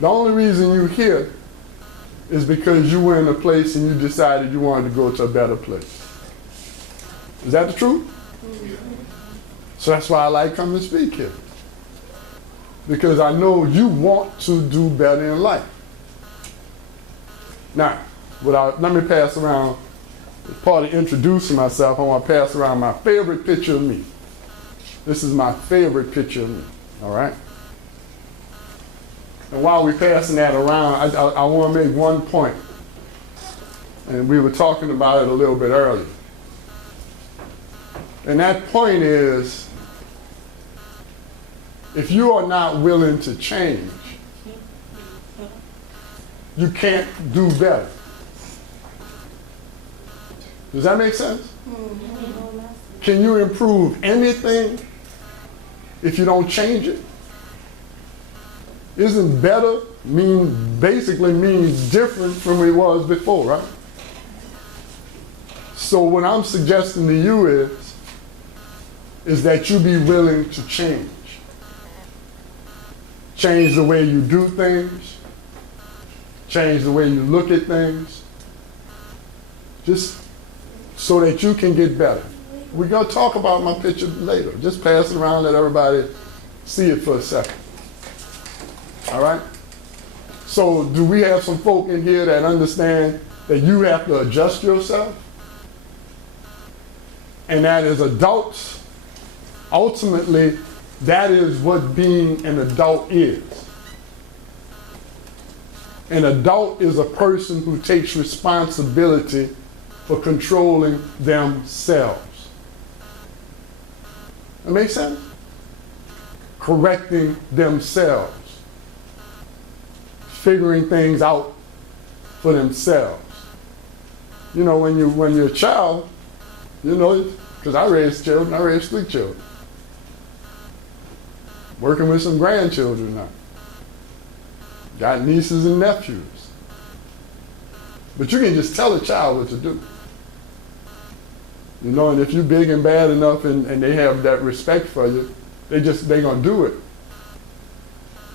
The only reason you're here is because you were in a place and you decided you wanted to go to a better place. Is that the truth? So that's why I like coming to speak here. Because I know you want to do better in life. Now, let me pass around, as part of introducing myself, I want to pass around my favorite picture of me. This is my favorite picture of me, all right? And while we're passing that around, I want to make one point. And we were talking about it a little bit earlier. And that point is, if you are not willing to change, you can't do better. Does that make sense? Can you improve anything if you don't change it? Isn't better basically means different from what it was before, right? So what I'm suggesting to you is that you be willing to change. Change the way you do things. Change the way you look at things. Just so that you can get better. We're going to talk about my picture later. Just pass it around, let everybody see it for a second. All right? So do we have some folk in here that understand that you have to adjust yourself? And that as adults, ultimately, that is what being an adult is. An adult is a person who takes responsibility for controlling themselves. That makes sense? Correcting themselves. Figuring things out for themselves. You know, when you're a child, you know, because I raised 3 children. Working with some grandchildren now. Got nieces and nephews. But you can just tell a child what to do. You know, and if you're big and bad enough and they have that respect for you, they're gonna do it.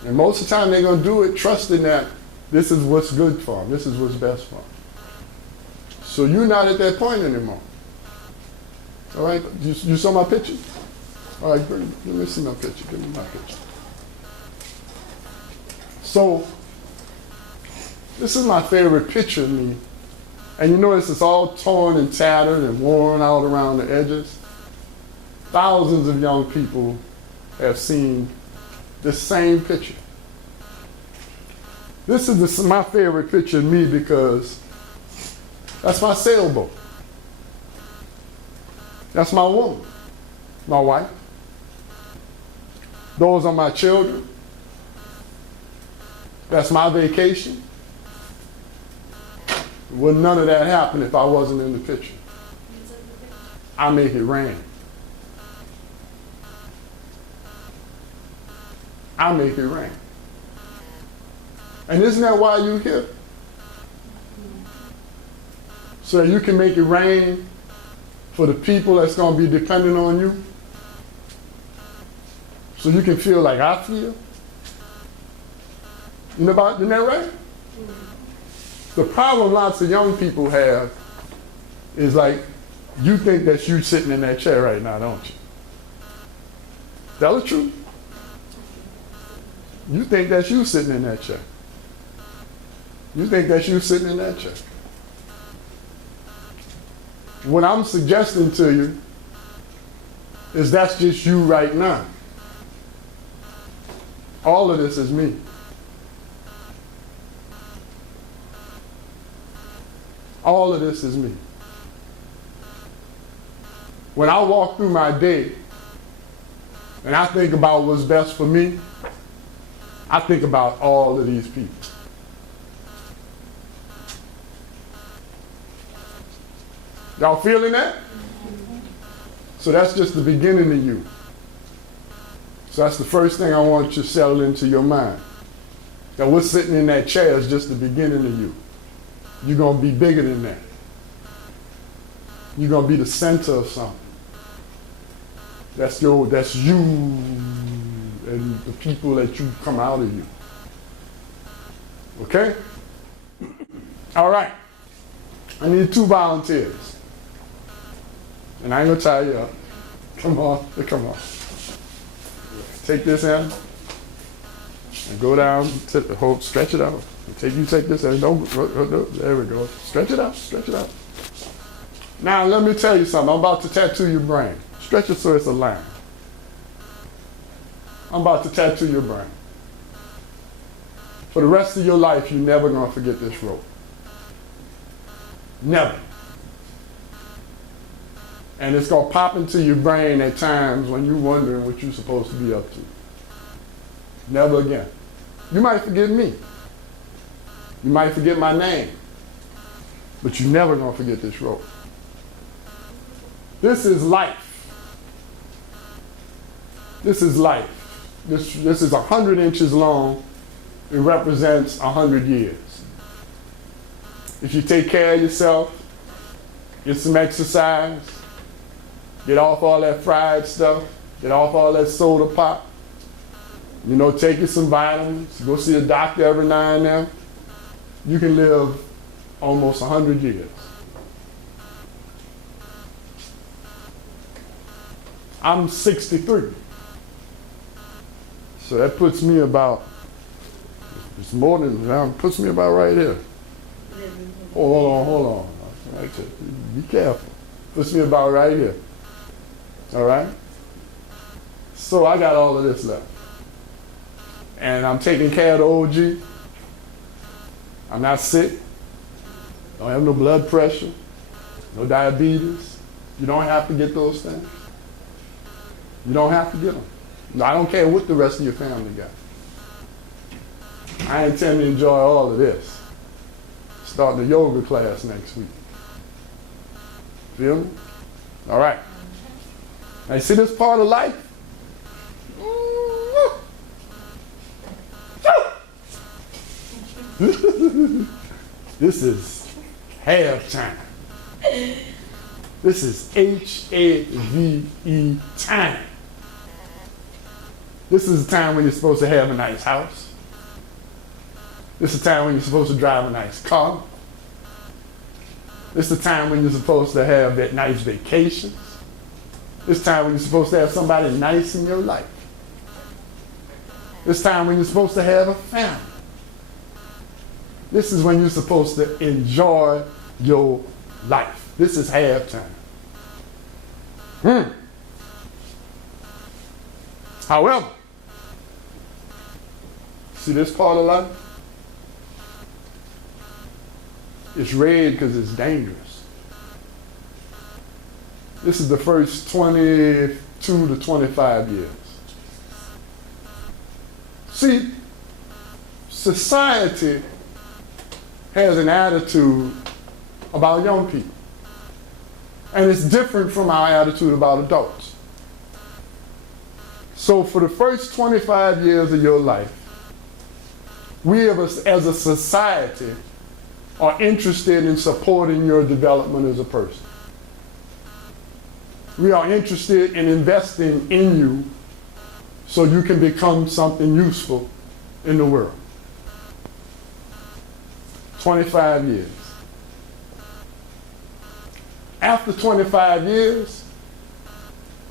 And most of the time they're gonna do it trusting that this is what's good for them, this is what's best for them. So you're not at that point anymore. All right, you saw my picture? All right, let me see my picture, give me my picture. So, this is my favorite picture of me. And you notice it's all torn and tattered and worn out around the edges. Thousands of young people have seen this same picture. This is my favorite picture of me because that's my sailboat. That's my woman, my wife. Those are my children. That's my vacation. Would none of that happen if I wasn't in the picture? I make it rain. I make it rain. And isn't that why you're here? So that you can make it rain for the people that's going to be dependent on you? So you can feel like I feel? Isn't that right? The problem lots of young people have is like, you think that you're sitting in that chair right now, don't you? Tell the truth. You think that you're sitting in that chair. You think that you're sitting in that chair. What I'm suggesting to you is that's just you right now. All of this is me. All of this is me. When I walk through my day and I think about what's best for me, I think about all of these people. Y'all feeling that? So that's just the beginning of you. So that's the first thing I want you to settle into your mind. That what's sitting in that chair is just the beginning of you. You're going to be bigger than that. You're going to be the center of something. That's you and the people that you come out of you. Okay? All right. I need 2 volunteers. And I ain't gonna tie you up. Come on, come on. Take this in and go down, stretch it out. You take this in, there we go. Stretch it out, stretch it out. Now let me tell you something. I'm about to tattoo your brain. Stretch it so it's a line. I'm about to tattoo your brain. For the rest of your life, you're never gonna forget this rope. Never. And it's gonna pop into your brain at times when you're wondering what you're supposed to be up to. Never again. You might forget me. You might forget my name. But you're never gonna forget this rope. This is life. This is life. This is 100 inches long. It represents 100 years. If you take care of yourself, get some exercise, get off all that fried stuff, get off all that soda pop, you know, take you some vitamins, go see a doctor every now and then, you can live almost 100 years. I'm 63. So that puts me about, it's more than that, puts me about right here. Hold on. Be careful. Puts me about right here. All right? So I got all of this left. And I'm taking care of the OG. I'm not sick. Don't have no blood pressure, no diabetes. You don't have to get those things. You don't have to get them. No, I don't care what the rest of your family got. I intend to enjoy all of this. Starting a yoga class next week. Feel me? All right. Now you see this part of life? This is halftime. This is HAVE time. This is the time when you're supposed to have a nice house. This is the time when you're supposed to drive a nice car. This is the time when you're supposed to have that nice vacation. This is the time when you're supposed to have somebody nice in your life. This is the time when you're supposed to have a family. This is when you're supposed to enjoy your life. This is halftime. However, see this part of life? It's red because it's dangerous. This is the first 22 to 25 years. See, society has an attitude about young people. And it's different from our attitude about adults. So for the first 25 years of your life, we as a society are interested in supporting your development as a person. We are interested in investing in you so you can become something useful in the world. 25 years. After 25 years,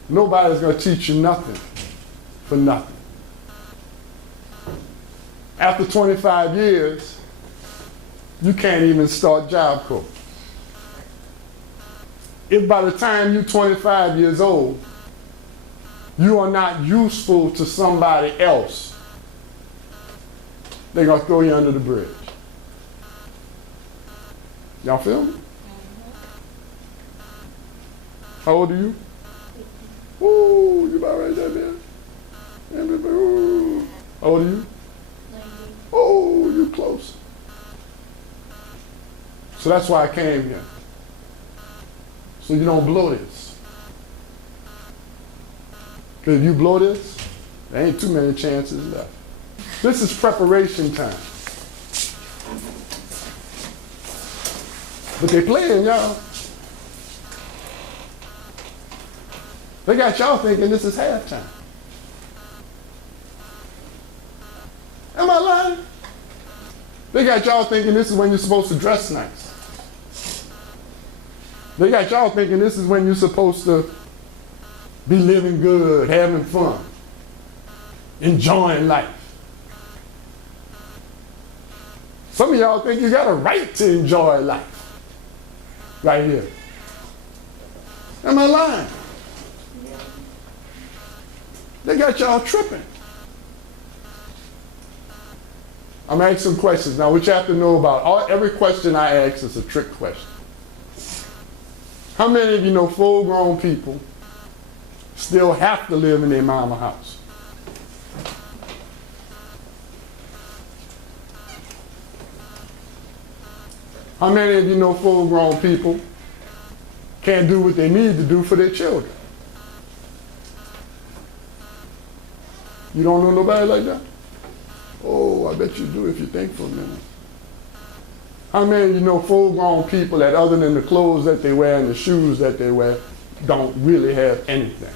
nobody's going to teach you nothing for nothing. After 25 years, you can't even start Job Corps. If by the time you're 25 years old, you are not useful to somebody else, they're going to throw you under the bridge. Y'all feel me? How old are you? Ooh, you about right there, man. Ooh. How old are you? 90. Oh, you close. So that's why I came here. So you don't blow this. Because if you blow this, there ain't too many chances left. This is preparation time. But they playing, y'all. They got y'all thinking this is halftime. Am I lying? They got y'all thinking this is when you're supposed to dress nice. They got y'all thinking this is when you're supposed to be living good, having fun, enjoying life. Some of y'all think you got a right to enjoy life. Right here. Am I lying? They got y'all tripping. I'm asking some questions. Now, what you have to know about, every question I ask is a trick question. How many of you know full-grown people still have to live in their mama house? How many of you know full-grown people can't do what they need to do for their children? You don't know nobody like that? Oh, I bet you do if you think for a minute. How many of you know full-grown people that other than the clothes that they wear and the shoes that they wear don't really have anything?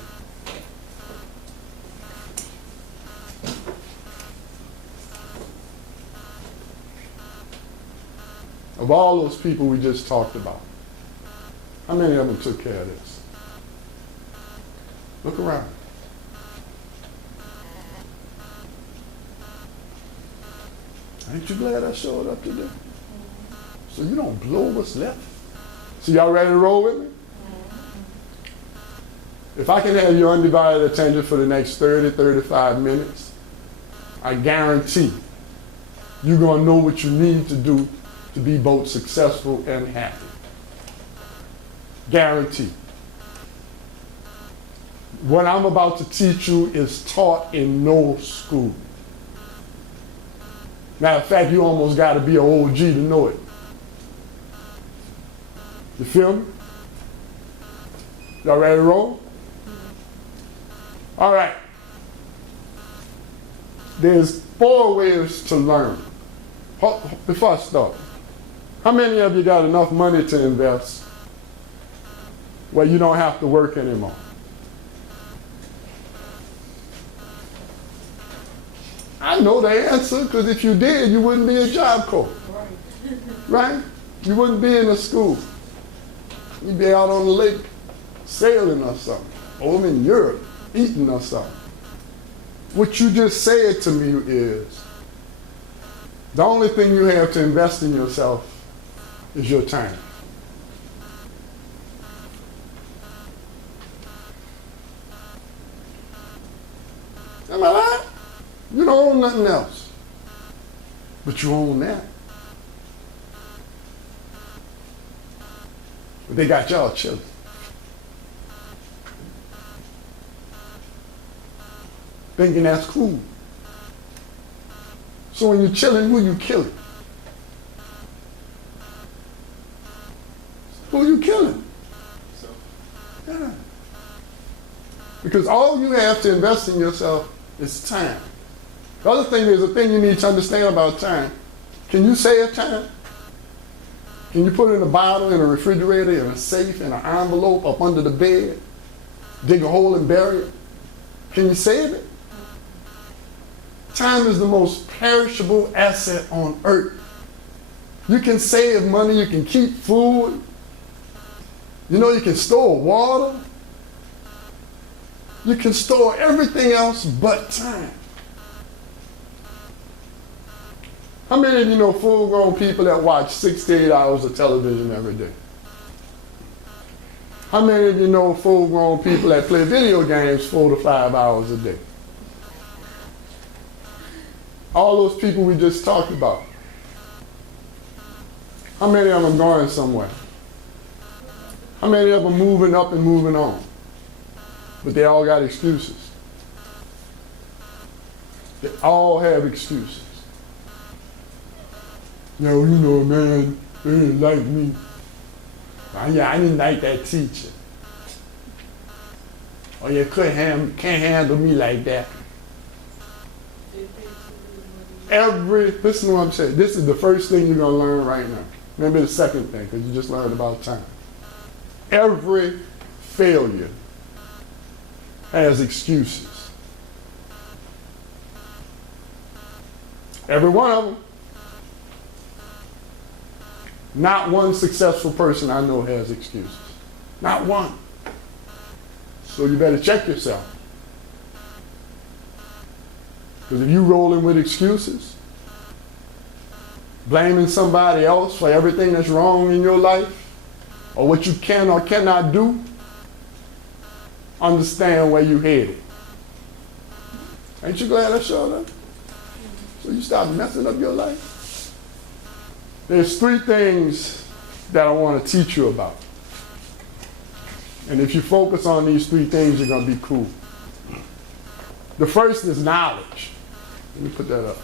Of all those people we just talked about, how many of them took care of this? Look around. Ain't you glad I showed up today? So you don't blow what's left. So y'all ready to roll with me? If I can have your undivided attention for the next 30, 35 minutes, I guarantee you're going to know what you need to do to be both successful and happy. Guarantee. What I'm about to teach you is taught in no school. Matter of fact, you almost got to be an OG to know it. You feel me? Y'all ready to roll? All right. There's 4 ways to learn. Before I start, how many of you got enough money to invest where you don't have to work anymore? I know the answer, because if you did, you wouldn't be a Job Corps. Right? You wouldn't be in a school. You'd be out on the lake sailing or something. Or in Europe eating or something. What you just said to me is, the only thing you have to invest in yourself is your time. Am I right? You don't own nothing else. But you own that. But they got y'all chilling. Thinking that's cool. So when you're chilling, who you killing? Who you killing? Yeah. Because all you have to invest in yourself is time. The other thing is, the thing you need to understand about time. Can you save time? Can you put it in a bottle, in a refrigerator, in a safe, in an envelope, up under the bed, dig a hole and bury it? Can you save it? Time is the most perishable asset on earth. You can save money, you can keep food. You know, you can store water. You can store everything else but time. How many of you know full-grown people that watch 6 to 8 hours of television every day? How many of you know full-grown people that play video games 4 to 5 hours a day? All those people we just talked about. How many of them going somewhere? How many of them moving up and moving on? But they all got excuses. They all have excuses. Yo, you know, man, they didn't like me. Yeah, I didn't like that teacher. Or you can't handle me like that. Listen to what I'm saying. This is the first thing you're going to learn right now. Maybe the second thing, because you just learned about time. Every failure has excuses. Every one of them. Not one successful person I know has excuses. Not one. So you better check yourself. Because if you're rolling with excuses, blaming somebody else for everything that's wrong in your life, or what you can or cannot do, understand where you're headed. Ain't you glad I showed up? So you start messing up your life? There's 3 things that I want to teach you about. And if you focus on these 3 things, you're going to be cool. The first is knowledge. Let me put that up.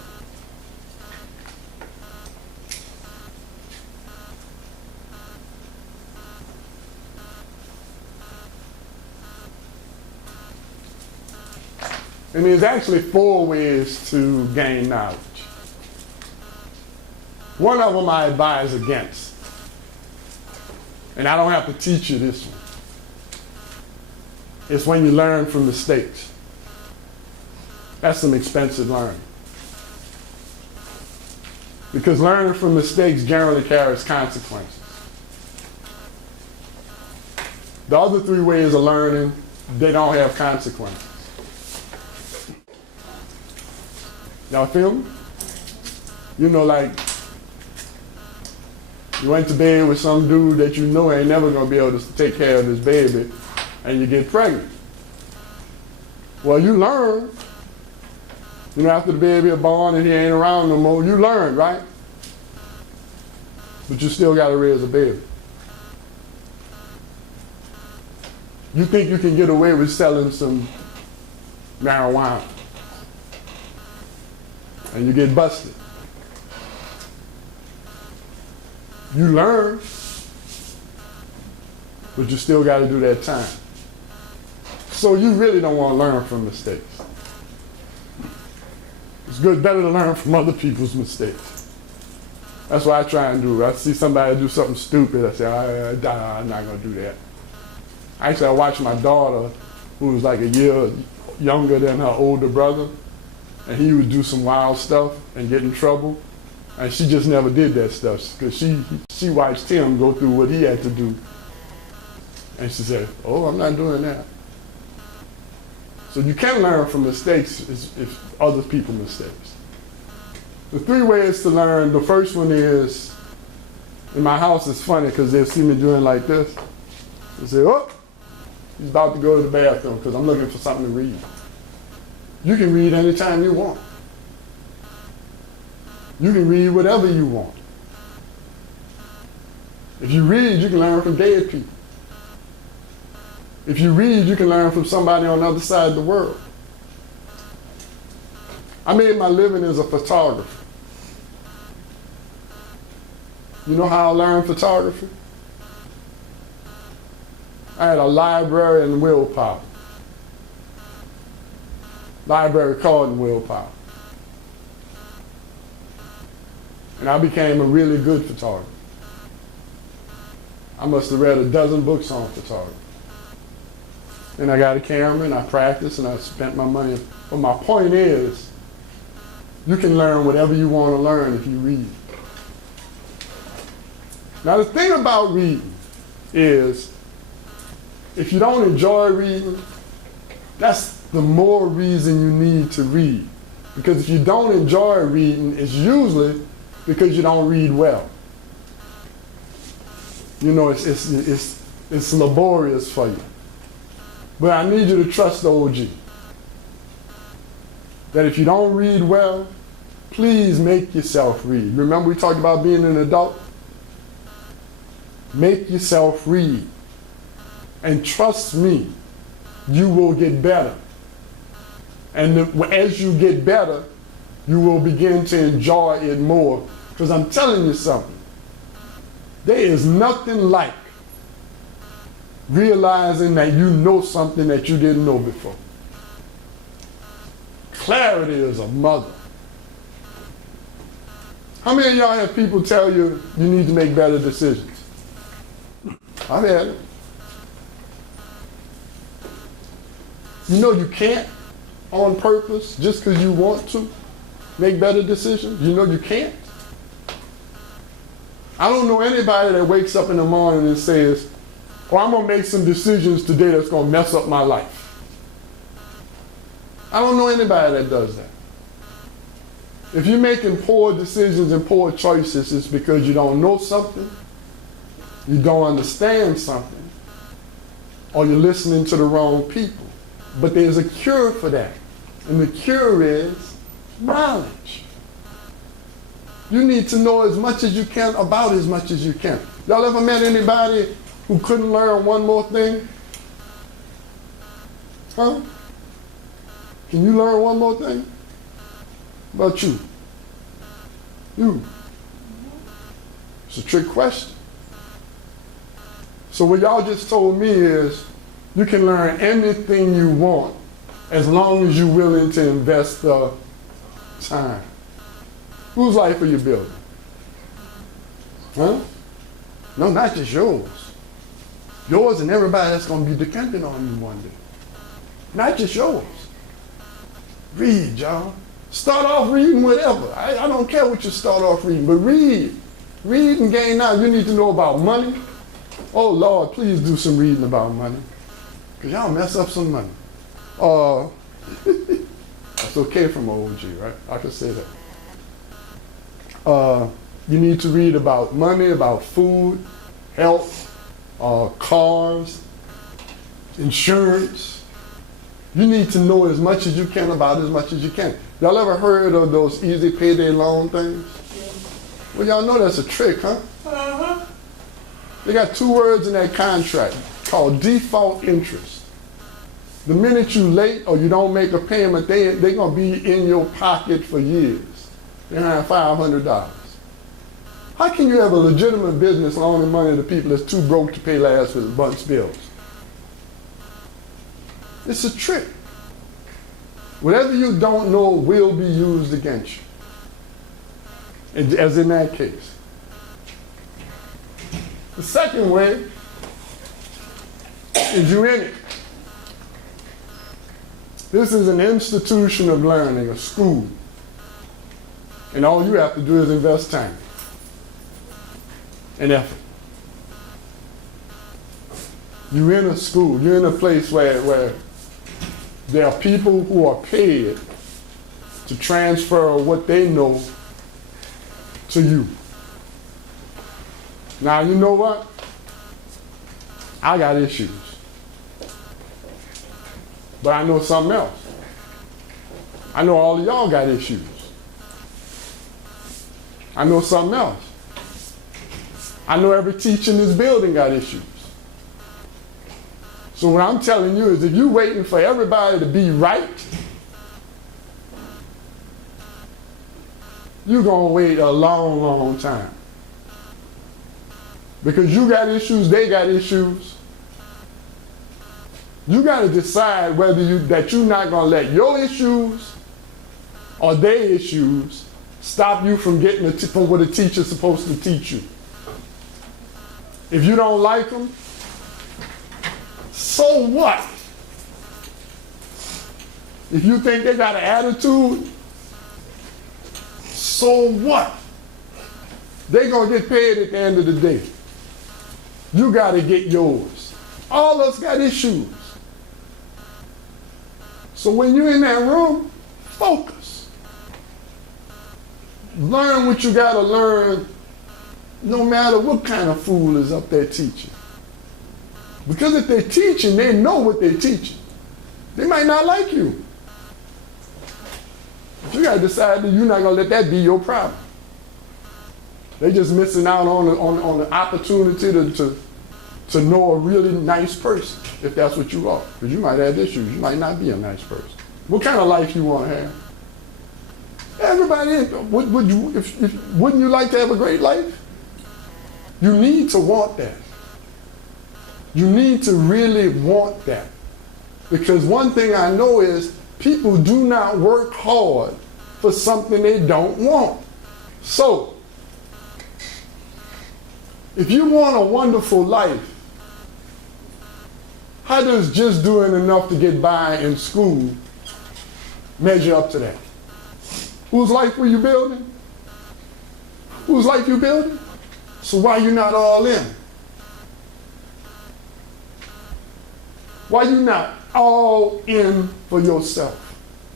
And there's actually 4 ways to gain knowledge. One of them I advise against. And I don't have to teach you this one. It's when you learn from mistakes. That's some expensive learning. Because learning from mistakes generally carries consequences. The other 3 ways of learning, they don't have consequences. Y'all feel me? You know, like, you went to bed with some dude that you know ain't never gonna be able to take care of his baby, and you get pregnant. Well, you learn. You know, after the baby is born and he ain't around no more, you learn, right? But you still gotta raise a baby. You think you can get away with selling some marijuana, and you get busted. You learn, but you still got to do that time. So you really don't want to learn from mistakes. It's better to learn from other people's mistakes. That's what I try and do. I see somebody do something stupid, I say, I'm not going to do that. Actually, I watched my daughter, who was like a year younger than her older brother, and he would do some wild stuff and get in trouble, and she just never did that stuff because she watched him go through what he had to do, and she said, "Oh, I'm not doing that." So you can learn from mistakes if other people's mistakes. The 3 ways to learn. The first one is, in my house, it's funny because they'll see me doing like this. They say, "Oh, he's about to go to the bathroom because I'm looking for something to read." You can read anytime you want. You can read whatever you want. If you read, you can learn from dead people. If you read, you can learn from somebody on the other side of the world. I made my living as a photographer. You know how I learned photography? I had a library and willpower. Library card and willpower. And I became a really good photographer. I must have read a dozen books on photography. And I got a camera and I practiced and I spent my money. But my point is, you can learn whatever you want to learn if you read. Now the thing about reading is, if you don't enjoy reading, that's the more reason you need to read. Because if you don't enjoy reading, it's usually because you don't read well. You know, it's laborious for you. But I need you to trust the OG. That if you don't read well, please make yourself read. Remember we talked about being an adult? Make yourself read. And trust me, you will get better. And as you get better, you will begin to enjoy it more. Because I'm telling you something. There is nothing like realizing that you know something that you didn't know before. Clarity is a mother. How many of y'all have people tell you you need to make better decisions? I've had it. You know you can't on purpose just because you want to make better decisions. You know you can't. I don't know anybody that wakes up in the morning and says, oh, I'm going to make some decisions today that's going to mess up my life. I don't know anybody that does that. If you're making poor decisions and poor choices, it's because you don't know something, you don't understand something, or you're listening to the wrong people. But there's a cure for that. And the cure is knowledge. You need to know as much as you can about as much as you can. Y'all ever met anybody who couldn't learn one more thing? Huh? Can you learn one more thing? What about you? You. It's a trick question. So what y'all just told me is you can learn anything you want as long as you're willing to invest the time. Whose life are you building? Huh? No, not just yours. Yours and everybody that's going to be dependent on you one day. Not just yours. Read, y'all. Start off reading whatever. I don't care what you start off reading, but read. Read and gain knowledge. You need to know about money. Oh, Lord, please do some reading about money. Because y'all mess up some money. That's okay from an OG, right? I can say that. You need to read about money, about food, health, cars, insurance. You need to know as much as you can about as much as you can. Y'all ever heard of those easy payday loan things? Well, y'all know that's a trick, huh? Uh-huh. They got two words in that contract called default interest. The minute you late or you don't make a payment, they're going to be in your pocket for years. They're going to have $500. How can you have a legitimate business loaning money to people that's too broke to pay last month's bills? It's a trick. Whatever you don't know will be used against you, as in that case. The second way is you're in it. This is an institution of learning, a school. And all you have to do is invest time and effort. You're in a school, you're in a place where there are people who are paid to transfer what they know to you. Now, you know what? I got issues. But I know something else. I know all of y'all got issues. I know something else. I know every teacher in this building got issues. So what I'm telling you is if you're waiting for everybody to be right, you're going to wait a long, long time. Because you got issues, they got issues. You got to decide whether that you're not going to let your issues or their issues stop you from getting from what a teacher's supposed to teach you. If you don't like them, so what? If you think they got an attitude, so what? They're going to get paid at the end of the day. You got to get yours. All of us got issues. So when you're in that room, focus. Learn what you got to learn, no matter what kind of fool is up there teaching. Because if they're teaching, they know what they're teaching. They might not like you. But you got to decide that you're not going to let that be your problem. They're just missing out on the opportunity to know a really nice person, if that's what you are. Because you might have issues. You might not be a nice person. What kind of life you want to have? Everybody, wouldn't you like to have a great life? You need to want that. You need to really want that. Because one thing I know is people do not work hard for something they don't want. So, if you want a wonderful life, how does just doing enough to get by in school measure up to that? Whose life were you building? Whose life you building? So why you not all in? Why you not all in for yourself?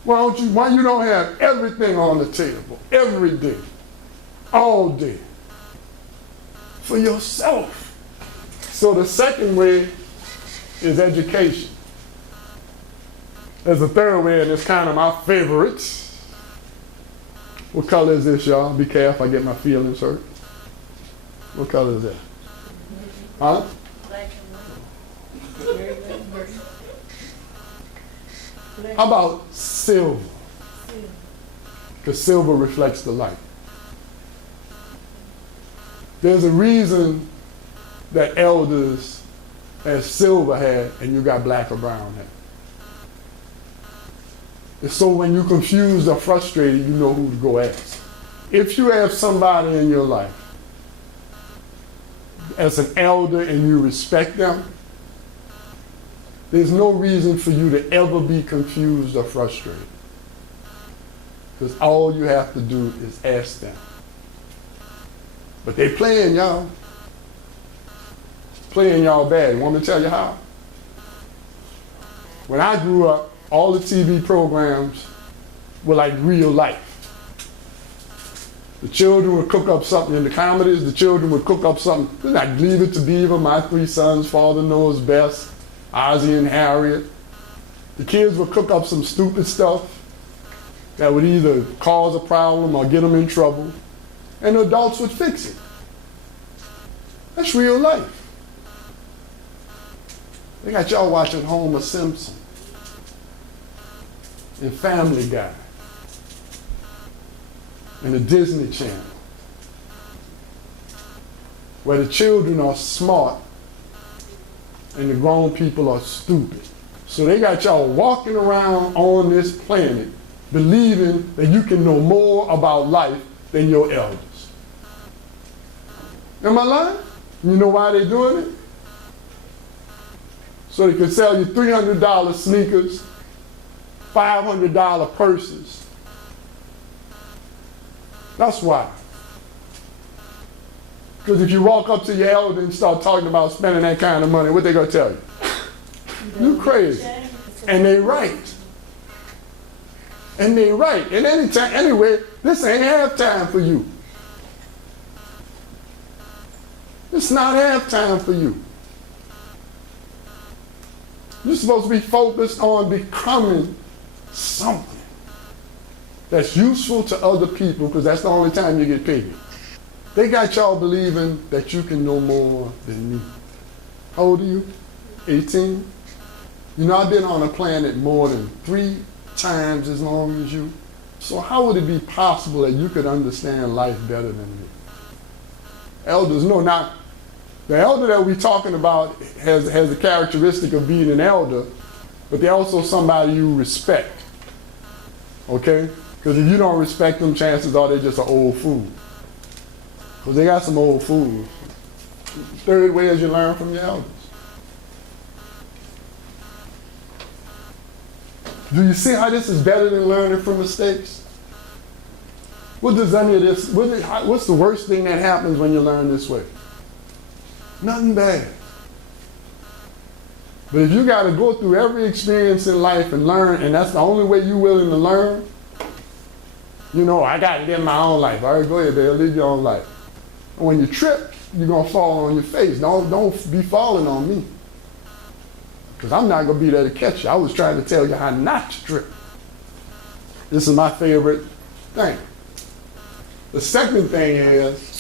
Why you don't have everything on the table, every day, all day, for yourself? So the second way is education. There's a third way, and it's kind of my favorite. What color is this, y'all? Be careful, I get my feelings hurt. What color is that? Huh? Black and white. How about silver? Because silver reflects the light. There's a reason that elders have silver hair and you got black or brown hair. It's so when you're confused or frustrated, you know who to go ask. If you have somebody in your life as an elder and you respect them, there's no reason for you to ever be confused or frustrated. Because all you have to do is ask them. But they playing y'all. Playing y'all bad. Want me to tell you how? When I grew up, all the TV programs were like real life. The children would cook up something in the comedies. The children would cook up something. Like Leave It to Beaver, My Three Sons, Father Knows Best, Ozzie and Harriet. The kids would cook up some stupid stuff that would either cause a problem or get them in trouble, and the adults would fix it. That's real life. They got y'all watching Homer Simpson and Family Guy and the Disney Channel, where the children are smart and the grown people are stupid. So they got y'all walking around on this planet believing that you can know more about life than your elders. Am I lying? You know why they're doing it? So they can sell you $300 sneakers, $500 purses. That's why. Because if you walk up to your elder and start talking about spending that kind of money, what they gonna tell you? You crazy. And they right. And they right. And anyway, this ain't halftime for you. It's not halftime for you. You're supposed to be focused on becoming something that's useful to other people, because that's the only time you get paid. They got y'all believing that you can know more than me. How old are you? 18? You know, I've been on a planet more than 3 times as long as you. So how would it be possible that you could understand life better than me? Elders, no, not. The elder that we're talking about has the characteristic of being an elder, but they're also somebody you respect. Okay? Because if you don't respect them, chances are they're just an old fool. Because they got some old fools. Third way is you learn from your elders. Do you see how this is better than learning from mistakes? What does any of this, what's the worst thing that happens when you learn this way? Nothing bad. But if you got to go through every experience in life and learn, and that's the only way you're willing to learn, you know, I got it in my own life. All right, go ahead, babe, live your own life. And when you trip, you're going to fall on your face. Don't be falling on me. Because I'm not going to be there to catch you. I was trying to tell you how not to trip. This is my favorite thing. The second thing is,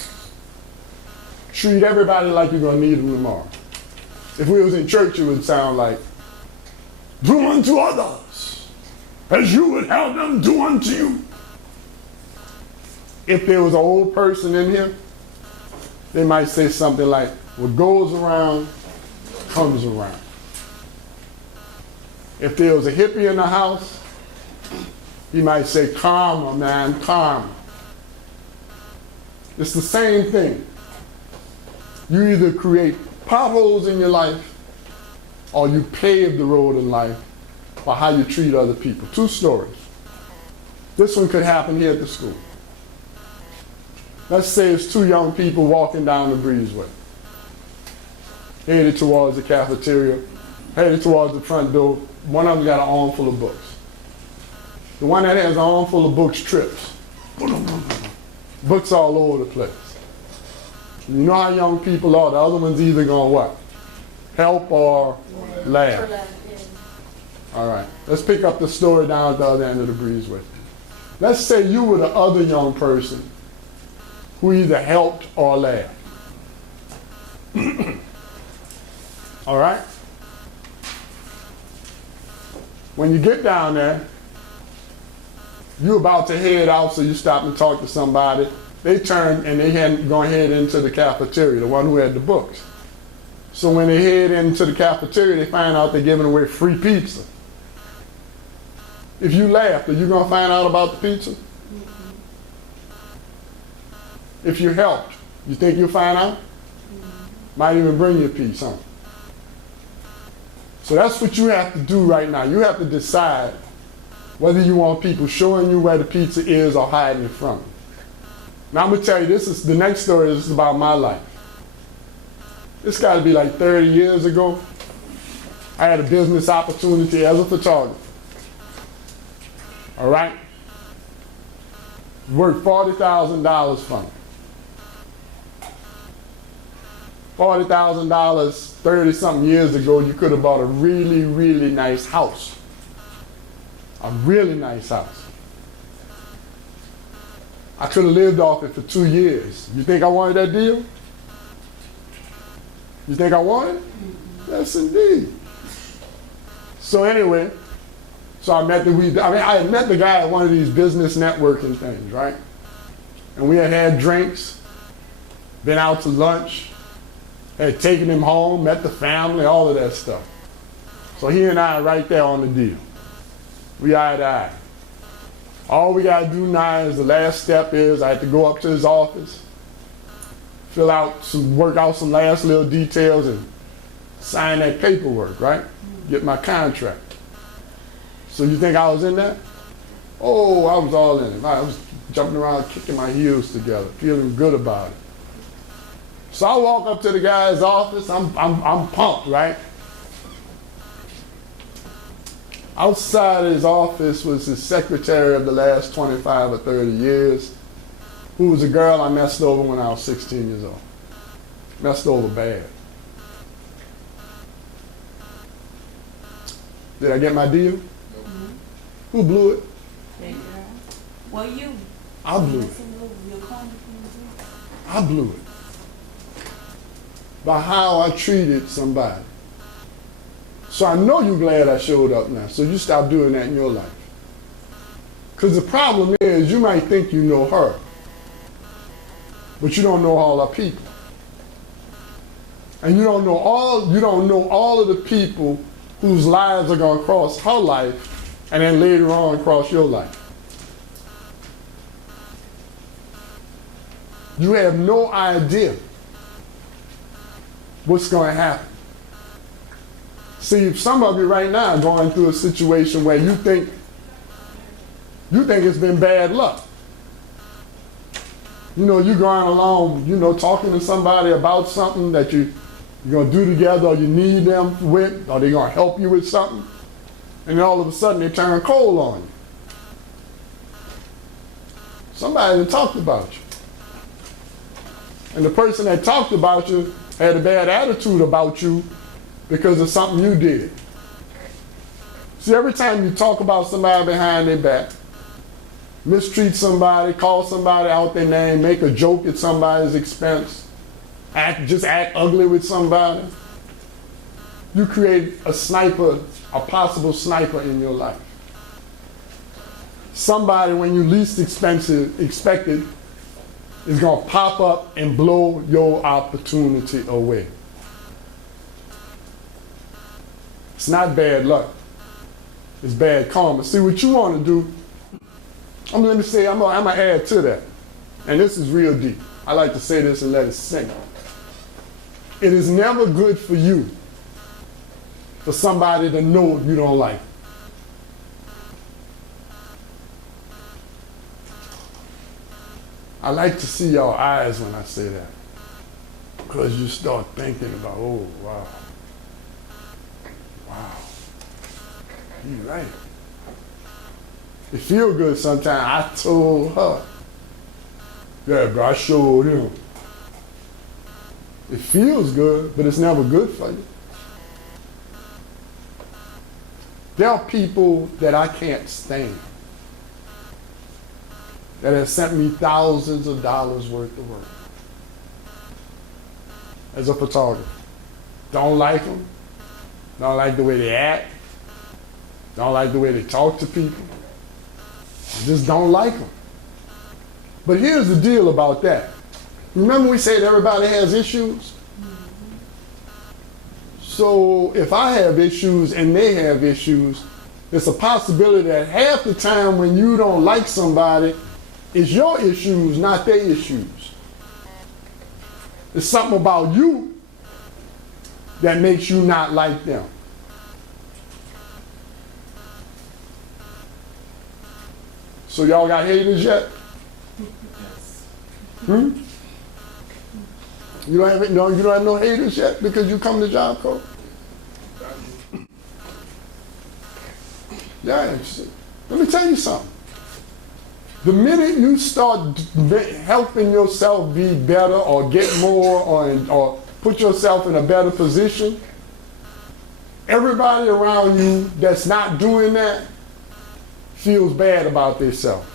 treat everybody like you're going to need them tomorrow. If we was in church, it would sound like, do unto others as you would have them do unto you. If there was an old person in here, they might say something like, what goes around comes around. If there was a hippie in the house, he might say, karma, man, karma. It's the same thing. You either create potholes in your life or you pave the road in life by how you treat other people. 2 stories. This one could happen here at the school. Let's say it's two young people walking down the breezeway, headed towards the cafeteria, headed towards the front door. One of them got an armful of books. The one that has an armful of books trips. Books all over the place. You know how young people are. The other one's either going to what? Help or laugh. All right. Let's pick up the story down at the other end of the breezeway. Let's say you were the other young person who either helped or laughed. All right? When you get down there, you're about to head out, so you stop and talk to somebody. They turn and they had gone head into the cafeteria, the one who had the books. So when they head into the cafeteria, they find out they're giving away free pizza. If you laughed, are you going to find out about the pizza? Mm-hmm. If you helped, you think you'll find out? Mm-hmm. Might even bring you a piece, huh? So that's what you have to do right now. You have to decide whether you want people showing you where the pizza is or hiding it from you. Now I'm going to tell you, the next story is about my life. This got to be like 30 years ago. I had a business opportunity as a photographer. All right? Worked $40,000 for me. $40,000, 30-something years ago, you could have bought a really, really nice house. A really nice house. I could have lived off it for 2 years. You think I wanted that deal? You think I wanted it? Yes, indeed. So anyway, I had met the guy at one of these business networking things, right? And we had drinks, been out to lunch, had taken him home, met the family, all of that stuff. So he and I are right there on the deal. We eye to eye. All we got to do now is the last step is I have to go up to his office, work out some last little details and sign that paperwork, right? Get my contract. So you think I was in that? Oh, I was all in it. I was jumping around, kicking my heels together, feeling good about it. So I walk up to the guy's office. I'm pumped, right? Outside his office was his secretary of the last 25 or 30 years, who was a girl I messed over when I was 16 years old. Messed over bad. Did I get my deal? Mm-hmm. Who blew it? Well, you. I blew it. I blew it. By how I treated somebody. So I know you're glad I showed up now. So you stop doing that in your life. Because the problem is you might think you know her, but you don't know all our people. And you don't know all of the people whose lives are going to cross her life and then later on cross your life. You have no idea what's going to happen. See, some of you right now are going through a situation where you think it's been bad luck. You know, you're going along, talking to somebody about something that you're going to do together or you need them with, or they're going to help you with something, and then all of a sudden they turn cold on you. Somebody that talked about you. And the person that talked about you had a bad attitude about you because of something you did. See, every time you talk about somebody behind their back, mistreat somebody, call somebody out their name, make a joke at somebody's expense, just act ugly with somebody, you create a possible sniper in your life. Somebody, when you least expect it, is going to pop up and blow your opportunity away. It's not bad luck. It's bad karma. See, what you want to do, I'm going to add to that. And this is real deep. I like to say this and let it sink. It is never good for you for somebody to know you don't like. I like to see your eyes when I say that. Because you start thinking about, oh, wow. Wow. You're right. It feels good sometimes. I told her. Yeah, bro, I showed him. It feels good, but it's never good for you. There are people that I can't stand that have sent me thousands of dollars worth of work as a photographer. Don't like them. Don't like the way they act. Don't like the way they talk to people. Just don't like them. But here's the deal about that. Remember we said everybody has issues? So if I have issues and they have issues, there's a possibility that half the time when you don't like somebody, it's your issues, not their issues. It's something about you that makes you not like them. So y'all got haters yet? Hmm? You don't have no haters yet because you come to Job Corps? Yeah, let me tell you something. The minute you start helping yourself be better or get more or put yourself in a better position, everybody around you that's not doing that feels bad about themselves.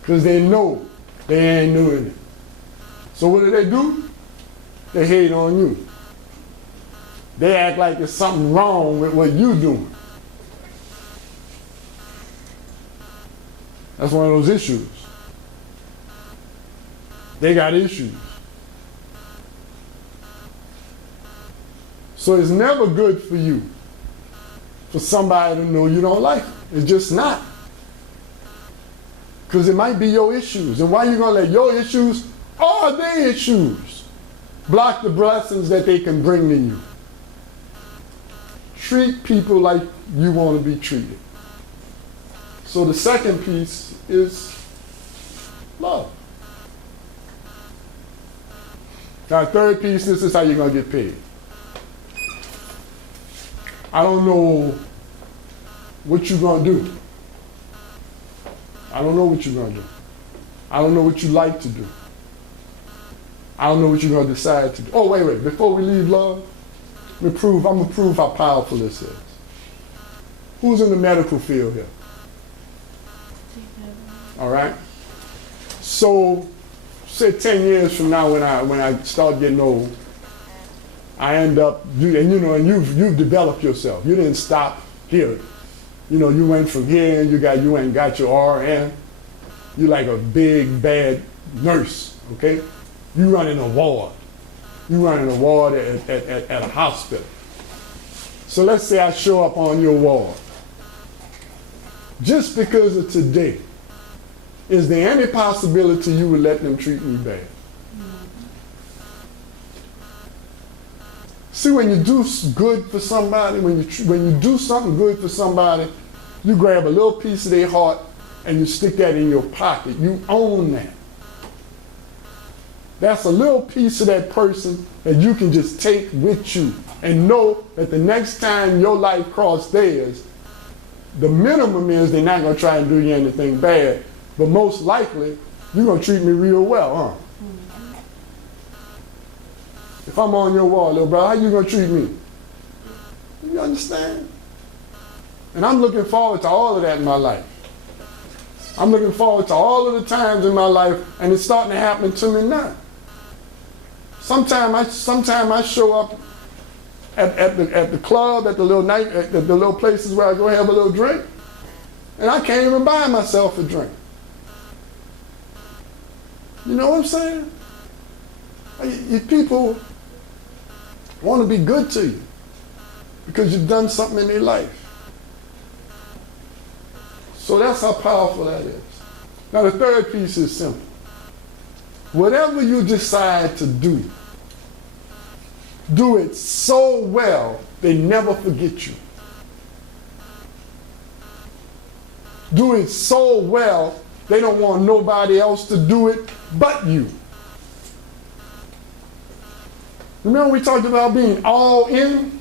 Because they know they ain't doing it. So what do? They hate on you. They act like there's something wrong with what you're doing. That's one of those issues. They got issues. So it's never good for you for somebody to know you don't like them. It's just not. Because it might be your issues. And why are you going to let your issues or their issues block the blessings that they can bring to you? Treat people like you want to be treated. So the second piece is love. Now, the third piece, this is how you're going to get paid. I don't know what you're going to do. I don't know what you're going to do. I don't know what you like to do. I don't know what you're going to decide to do. Oh, wait. Before we leave love, I'm going to prove how powerful this is. Who's in the medical field here? All right? So, say 10 years from now when I start getting old, I end up, and you've developed yourself. You didn't stop here. You went from here and you went and got your RN. You're like a big, bad nurse, okay? You running a ward. You running a ward at a hospital. So let's say I show up on your ward. Just because of today, is there any possibility you would let them treat me bad? See, when you do good for somebody, when you do something good for somebody, you grab a little piece of their heart and you stick that in your pocket. You own that. That's a little piece of that person that you can just take with you and know that the next time your life crosses theirs, the minimum is they're not going to try and do you anything bad, but most likely you're going to treat me real well, huh? If I'm on your wall, little brother, how you going to treat me? You understand? And I'm looking forward to all of that in my life. I'm looking forward to all of the times in my life, and it's starting to happen to me now. Sometime I show up at the club, at the little night, at the little places where I go have a little drink, and I can't even buy myself a drink. You know what I'm saying? You people want to be good to you because you've done something in their life. So that's how powerful that is. Now the third piece is simple. Whatever you decide to do it so well they never forget you. Do it so well They don't want nobody else to do it but you. Remember we talked about being all in?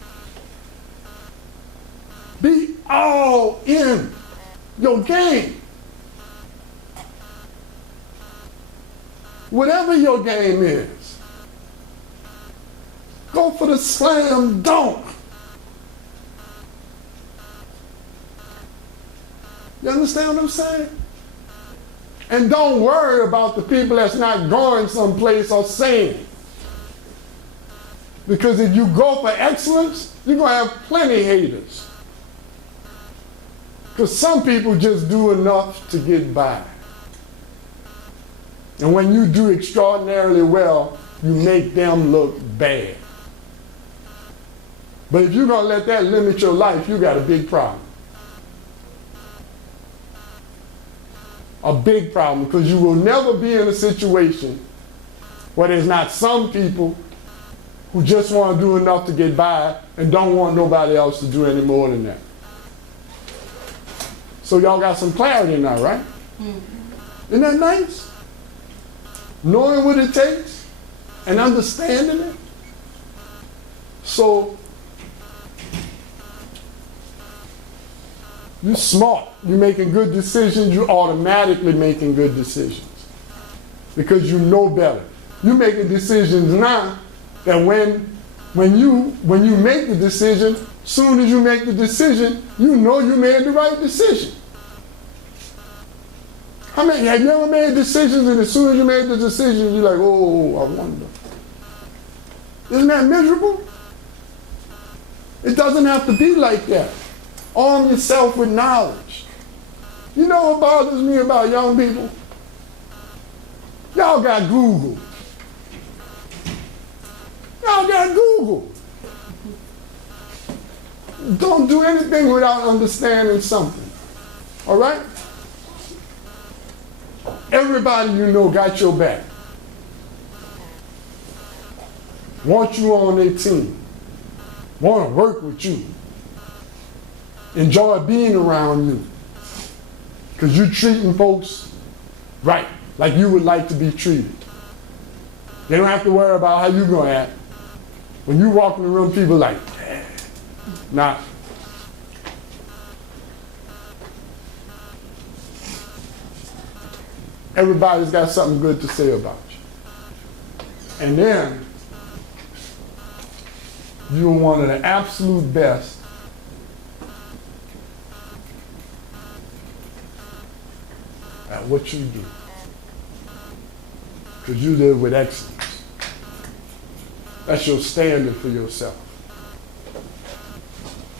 Be all in your game. Whatever your game is, go for the slam dunk. You understand what I'm saying? And don't worry about the people that's not going someplace or saying. Because if you go for excellence, you're going to have plenty of haters. Because some people just do enough to get by. And when you do extraordinarily well, you make them look bad. But if you're going to let that limit your life, you got a big problem. A big problem, because you will never be in a situation where there's not some people who just want to do enough to get by and don't want nobody else to do any more than that. So y'all got some clarity now, right? Mm-hmm. Isn't that nice? Knowing what it takes and understanding it. So you're smart. You're making good decisions. You're automatically making good decisions because you know better. You're making decisions now that when you make the decision, soon as you make the decision, you know you made the right decision. Have you ever made decisions and as soon as you made the decision, you're like, oh, I wonder. Isn't that miserable? It doesn't have to be like that. Arm yourself with knowledge. You know what bothers me about young people? Y'all got Google. Y'all got Google. Don't do anything without understanding something. All right? Everybody you know got your back. Want you on their team. Want to work with you. Enjoy being around you. Because you're treating folks right, like you would like to be treated. They don't have to worry about how you're going to act. When you walk in the room, people like, nah. Everybody's got something good to say about you. And then, you're one of the absolute best at what you do. Because you live with excellence. That's your standard for yourself.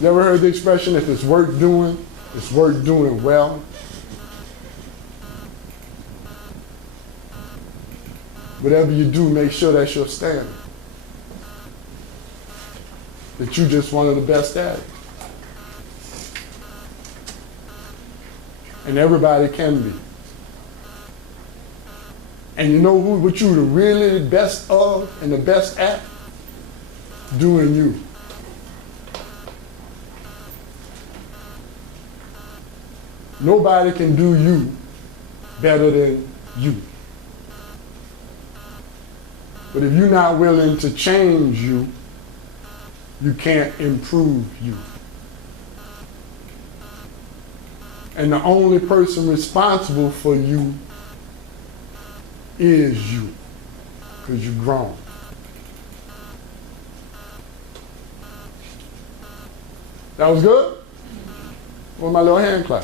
You ever heard the expression, if it's worth doing, it's worth doing well? Whatever you do, make sure that's your standard. That you're just one of the best at it. And everybody can be. And you know what you're really the best of and the best at? Doing you. Nobody can do you better than you. But if you're not willing to change you, you can't improve you. And the only person responsible for you is you, because you're grown. That was good? Where's my little hand clap?